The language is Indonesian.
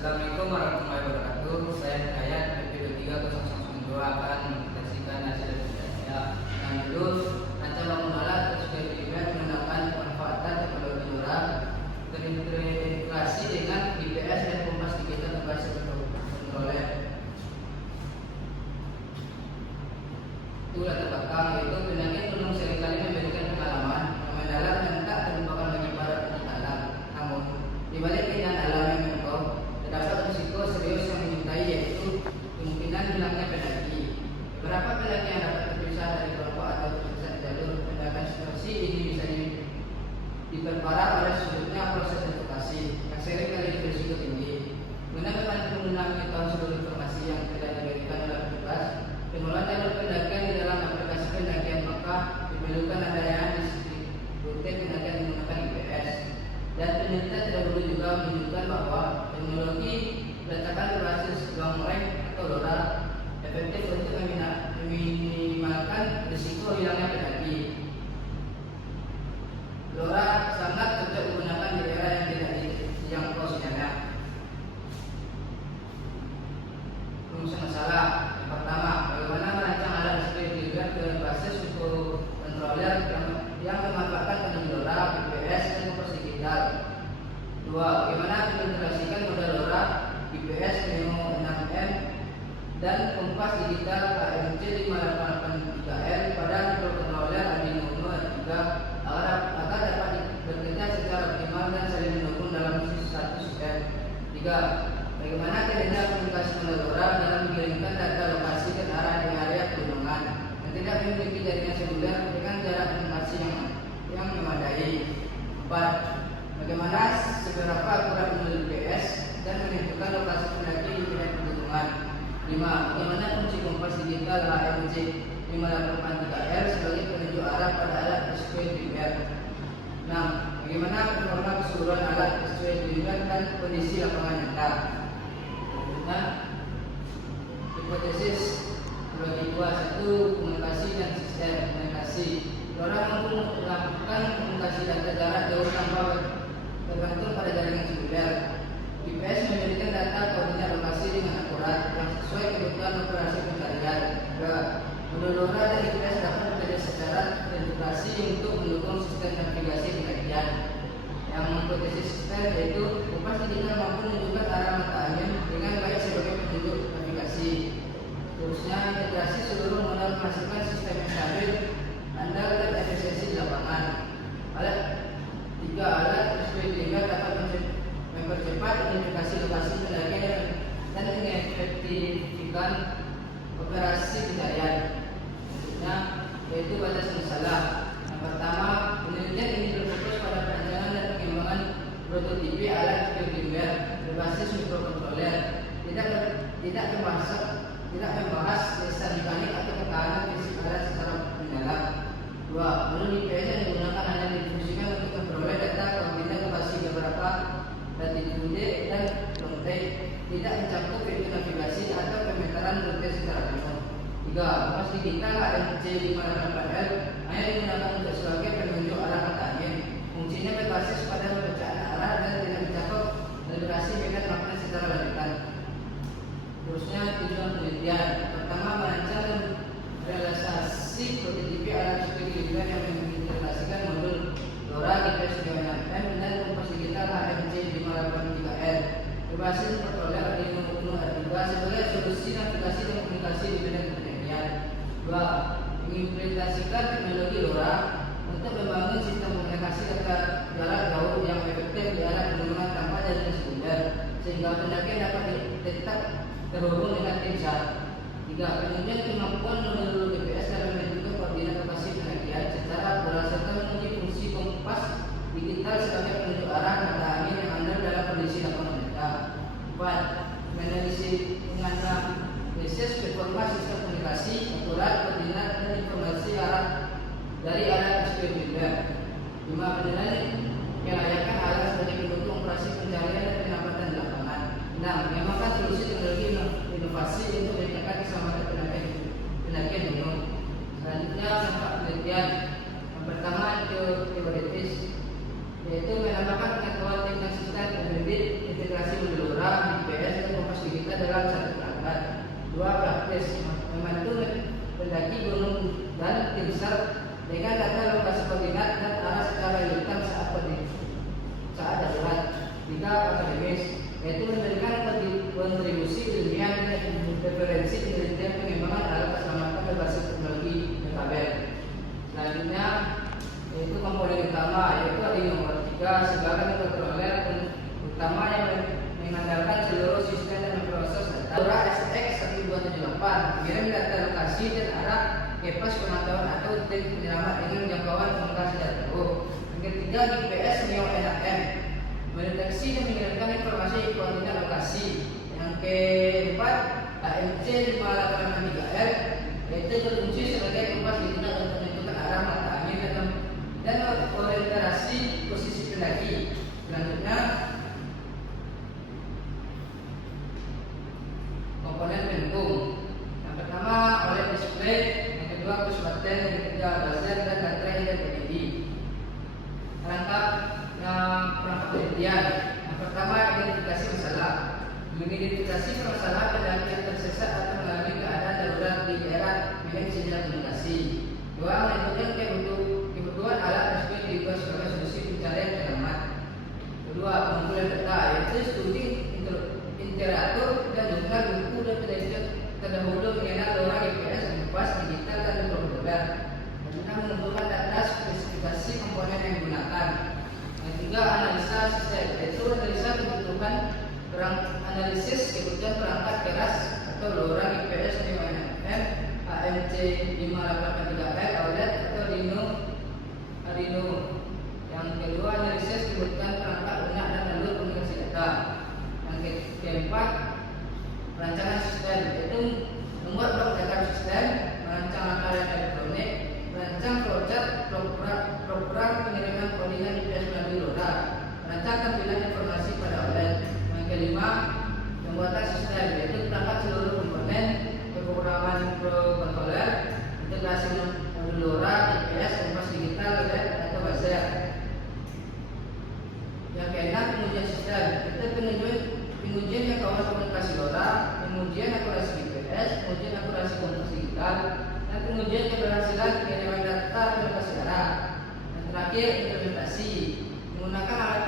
Assalamualaikum warahmatullahi wabarakatuh. Saya Hidayat BP 23002 akan mengintegrasikan hasil saya yang lulus rancang bangun alat SPBIMET menggunakan pemanfaatan teknologi LoRa terintegrasi dengan GPS dan kompas digital berbasis controller. Itu latar belakang, yaitu penyakit belum seringkali memberikan pengalaman yang mendalam dan tak terlupakan bagi para penyintas. Namun, di balik keindahan alam yang menyentuh, terdapat risiko serius yang menyertai, yaitu kemungkinan hilangnya pendaki. Beberapa pendaki yang dapat terpisah dari kelompok atau terpisah di jalur pendakian situasi ini bisa diperparah oleh sulitnya proses edukasi yang seringkali berisiko tinggi. Mengenai penggunaan mengetahui seluruh informasi yang tidak diberikan oleh petugas, pengelola jalur pendakian di dalam aplikasi pendakian maka diperlukan adanya distrik rute pendakian menggunakan GPS. Dan penelitian tidak perlu juga menunjukkan bahwa teknologi peletakan berbasis ruang rank atau LoRa efektif untuk meminimalkan risiko hilangnya pendaki. LoRa sangat cocok digunakan di daerah yang tidak dijangkau sinyalnya. Rumus masalah yang pertama, bagaimana merancang alat SPBIMET berbasis controller yang memanfaatkan teknologi LoRa, GPS, dan kompas digital. 2. Bagaimana mengintegrasikan modal LoRa, GPS, Nemo 6M, dan kompas digital KMC 588L pada microcontroller Arduino Uno 3 agar dapat bekerja secara optimal dan saling mendukung dalam satu sistem. 3. Bagaimana teknik komunikasi modal LoRa dalam mengirimkan data lokasi ke arah di area pegunungan yang tidak memiliki jaringan seluler dengan jarak komunikasi yang memadai. 4. Bagaimana seberapa akurat model GPS dan menentukan lokasi pendaki di wilayah pegunungan. 5. Bagaimana fungsi kompas digital AMC 588L sebagai penunjuk arah pada alat SPBIMET. 6. Bagaimana performa keseluruhan alat SPBIMET dan kondisi lapangan nyata. Nah, hipotesis terbagi dua. 1. Komunikasi dan sistem komunikasi. LoRa mampu melakukan komunikasi data jarak jauh tanpa tergantung pada jaringan seluler. GPS memberikan data koordinat lokasi dengan akurat yang sesuai kebutuhan operasi pencarian. 2. Modul LoRa dan GPS dapat bekerja secara terintegrasi untuk mendukung sistem navigasi pendakian. Yang hipotesis sistem yaitu kompas digital mampu menunjukkan arah mata angin dengan baik sebagai penunjuk navigasi. Terusnya, integrasi seluruh modal menghasilkan sistem yang stabil, andal, dan efisiensi di lapangan. 3. Alat SPBIMET dapat mempercepat identifikasi lokasi pendakian dan mengefektifkan operasi pencarian. Selanjutnya, yaitu batas masalah. Yang pertama, penelitian ini berfokus pada perancangan dan pengembangan prototipe alat SPBIMET berbasis microcontroller, tidak membahas dasar mekanik atau ketahanan fisik alat secara mendalam. 2. Modul GPS yang digunakan hanya difungsikan untuk memperoleh data koordinat lokasi beberapa latitude dan longitude, tidak mencakup fitur navigasi atau pemetaran rute secara penuh. 3. Kompas digital AMC 588L hanya digunakan untuk sebagai penunjuk arah mata angin. Fungsinya berbasis pada pembacaan arah dan tidak mencakup navigasi medan magnet secara lanjutan. Terusnya, tujuan penelitian. Pertama, merancang dan realisasi prototipe alat SPBIMET yang mengintegrasikan modul LoRa, GPS 6M, dan kompas digital AMC 588L berbasis controller Arduino Uno 3 sebagai solusi navigasi dan komunikasi di bidang pendakian. 2. Mengimplementasikan teknologi LoRa untuk membangun sistem komunikasi data jarak jauh yang efektif di alat pegunungan tanpa jaringan seluler, sehingga pendaki dapat tetap terhubung dengan tim SAR. 3. Penunjang kemampuan modul GPS dalam menentukan koordinat lokasi pendakian secara akurat serta menguji fungsi kompas digital sebagai penunjuk arah mata angin yang andal dalam kondisi lapangan nyata. 4. Menganalisis performa sistem komunikasi, akurat, koordinat, dan informasi arah dari alat SPBIMET. 5. Penilaian kelayakan alat sebagai pendukung operasi pencarian dan penyelamatan di lapangan. 6. Mengembangkan solusi teknologi inovasi untuk meningkatkan keselamatan pendakian gunung. Selanjutnya, dampak penelitian. Yang pertama, teoritis, yaitu menambahkan pengetahuan tentang sistem integrasi modul LoRa, GPS, akademis, yaitu memberikan kontribusi ilmiah dan referensi penelitian pengembangan alat keselamatan berbasis teknologi tabel. Selanjutnya yaitu komponen utama, yaitu ada nomor 3 segala kontroler utama yang mengandalkan seluruh sistem dan proses data. LoRa SX1278 mengirim data lokasi dan arah kipas pemantauan atau tim penyelamat dengan jangkauan komunikasi data jauh. Yang ketiga GPS Neo NAM mendeteksi dan mengirimkan informasi koordinat lokasi. Yang keempat AMC 5883L yaitu berfungsi sebagai kompas digital untuk menentukan arah mata angin dan orientasi posisi pendaki. Selanjutnya komponen pendukung. Yang pertama OLED display, yang kedua push button, yang ketiga buzzer dan baterai dan LED. Perangkat penelitian. Yang pertama identifikasi masalah. Mengidentifikasi permasalahan pendaki yang tersesat atau mengalami keadaan darurat di daerah milik sinyal komunikasi. Dua, menentukan kebutuhan alat tersebut diubah sebagai solusi pencarian penyelamat. Kedua, pengumpulan data, yaitu studi interatur dan jumlah buku dan penelitian terdahulu mengenai LoRa, GPS, kompas digital dan program. Selanjutnya mengumpulkan data spesifikasi komponen yang digunakan. Yang tiga, analisa sistem, yaitu analisa kebutuhan analisis kebutuhan perangkat keras atau LoRa, GPS, Neo NAM, AMC 5883L, OLED atau Arduino. Yang kedua, analisis kebutuhan perangkat lunak dan alur komunikasi data. Yang keempat, perancangan sistem, yaitu membuat blok data sistem, merancang langkah elektronik, merancang flowchart program pengiriman koordinat GPS melalui LoRa, merancang tampilan informasi pada OLED. Yang kelima, pembuatan sistem, yaitu perangkat seluruh komponen, pemrograman microcontroller, integrasi modul LoRa, GPS, kompas digital, LED atau buzzer. Yang keenam, pengujian sistem, yaitu pengujian jangkauan komunikasi LoRa, pengujian akurasi GPS, pengujian akurasi kompas digital, dan pengujian keberhasilan pengiriman data komunikasi arah. Dan terakhir, implementasi, menggunakan alat